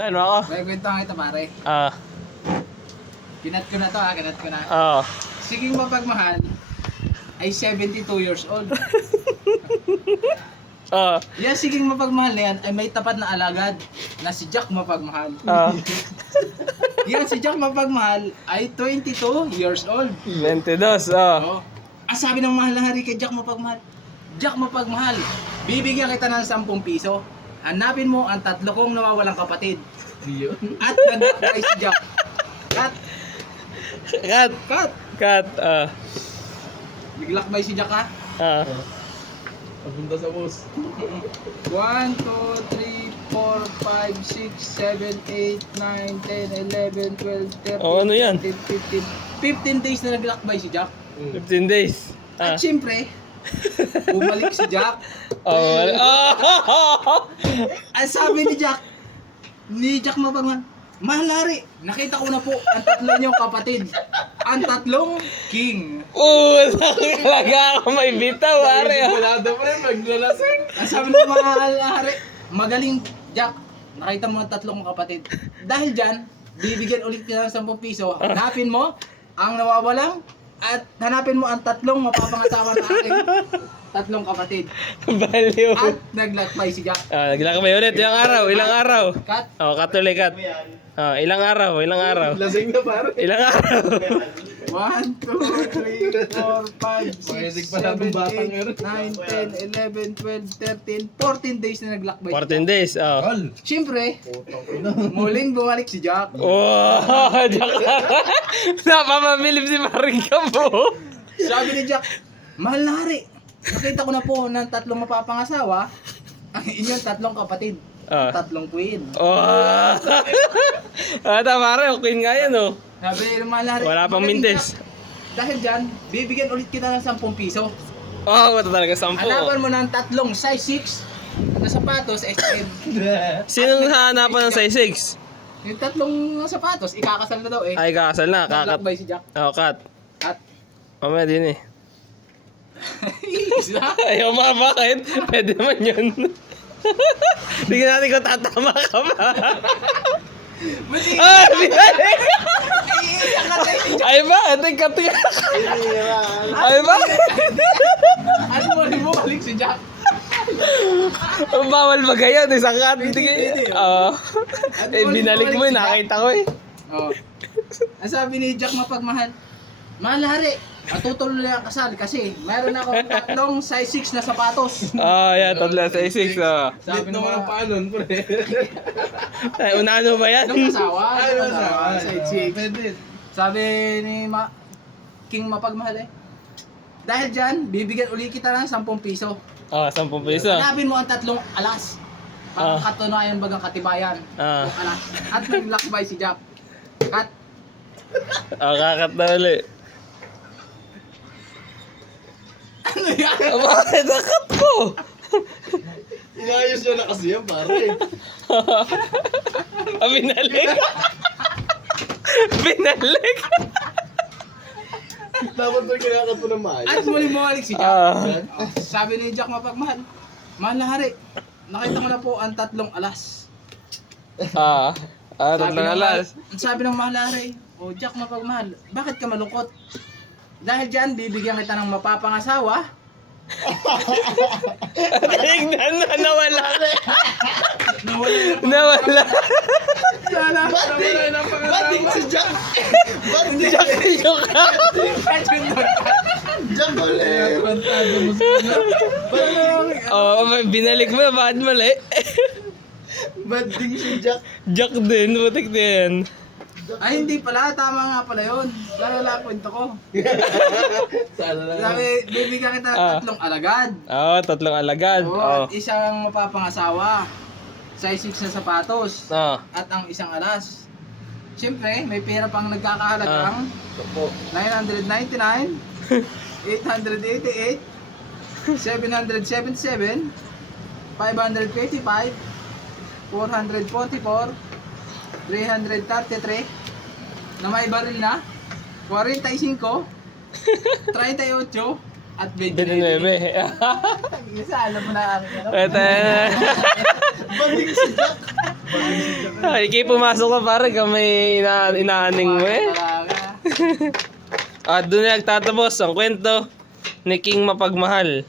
Ano ako? May kwento nga ito pare. Ah, Kinat ko na to kinat ko na. oo. Siging mapagmahal ay 72 years old. Oo. Yan siging mapagmahal na yan ay may tapat na alagad na si Jack Mapagmahal. Oo. Yan si Jack Mapagmahal ay 22 years old. 22, oo. Oh. Ang sabi ng mahal na hari kay Jack Mapagmahal, Jack Mapagmahal, bibigyan kita ng 10 piso. Hanapin mo ang 3 kong nawawalang kapatid. At nag-try si Jack. Cut! Cut! Cut! Cut! Naglakbay si Jack ha. Papunta sa boss. 1, 2, 3, 4, 5, 6, 7, 8, 9, 10, 11, 12, 13, Oh, ano yan? 14, 15 days na naglakbay si Jack. 15 days. At syempre, bumalik si Jack. Oh, Ang sabi ni Jack Mapagmahal, mahal hari, nakita ko na po ang 3 niyong kapatid. Ang 3 king. talaga ako may bitaw, pare. Wala daw pa rin, maglalasing. Ang sabi ng mahal na hari, magaling Jack, nakita mo ang 3 mong kapatid. Dahil dyan, bibigyan ulit kita ng 10 piso. Hanapin mo ang nawawalang at hanapin mo ang 3 mapapangasawa na aking 3 kapatid. Baliw. At naglakbay si Jack. Naglalakbay ulit. Ilang araw? Ilang araw? Cut. Oh, cut ulit, cut. Ilang araw? Ilang araw? Lasing na pare. Ilang araw? 1, 2, 3, 4, 5, Mahilig 6, pala itong 7, batang 8, 9, 10, 11, 12, 13, 14 days na naglakbay. 14 days. Oh. Tol. Siyempre, muling bumalik si Jack. Wow! Jack. Napapabilib si Marika mo. Sabi ni Jack, mahal na hari, nakita ko na po ng 3 mapapangasawa, ang inyong 3 kapatid, 3 queen. Oh. Tama rin. Queen nga yan, oh. Sabi ni mahal na hari, Wala pang magaling, mintes. Jack. Dahil dyan, bibigyan ulit kita ng 10 piso. Oh, ito talaga 10. Hanapan mo ng 3 size 6 na sapatos, SM. Sinong hanapan ng size 6? Yung 3 sapatos, ikakasal na daw eh. Ay, kakasal na. Kakat. Naglakbay si Jack. Oh, cut. At Mamaya din eh. isa. Ayaw ma, bakit? Pwede naman yun. Tingnan natin kung tatama ka ba. Mati. Ah, binalik! Iiyak ka tayo si Jack. Ay ba? Ito yung katinga. Ay ba? Ano mo rin mo balik si Jack? Bawal ba ganyan? Isang cut. Pwede. Oo. Binalik mo yun. Nakita ko eh. Oh. Ang sabi ni Jack Mapagmahal, mahal na hari, matutuloy ang kasal kasi mayroon akong 3 size 6 na sapatos. Yan. Tatlo sa 6. Sabi ng naman ang paanon, pre. Ay, unano ba yan? Nung asawa, Ay, nung nasa. asawa, size 6. Pwede. Sabi ni King Mapagmahal eh, dahil dyan, bibigyan uli kita ng 10 piso. 10 piso. Hanapin mo ang 3 alas. Para katunayan bagang katibayan. Ah. Yung alas. At naglakbay si Jack. Cut. Kakat na ulit. Ano yan? Bakit? Nakat ko. Inayos niya na kasi yan, pare. Binalik. Binalik. Dapat ba kinakat mo ng maayos? At muli bumalik si Jack. Oh, sabi ni Jack Mapagmahal, mahal na hari, nakita ko na po ang 3 alas. Tatlo na alas. Sabi ng mahal na hari, oh Jack Mapagmahal, bakit ka malungkot? Dahil dyan, bibigyan kita ng mapapangasawa. Tingnan na, nawala. Nawala. Nawala. Bating si Jack! Jack yung ka. Jack ulit! Binalik mo, bakit mali? Bating si Jack! Jack din, butik din. Ay hindi pala, tama nga pala yun. Lala kwento ko. Sana na. Sabi, bibigyan kita ng 3 alagad. 3 alagad. At isang mapapangasawa. Size 6 na sapatos. At ang isang alas. Siyempre, may pera pang nagkakahalagang 999, 888, 777, 525, 444, 333, na may baril na, 45, 38, at 29. 29. Isa, alam mo na ang Ito. Bating si Jack! Ay, ikay pumasok ka pare ka may inaaning mo eh. Talaga. At doon na nagtatapos ang kwento ni King Mapagmahal.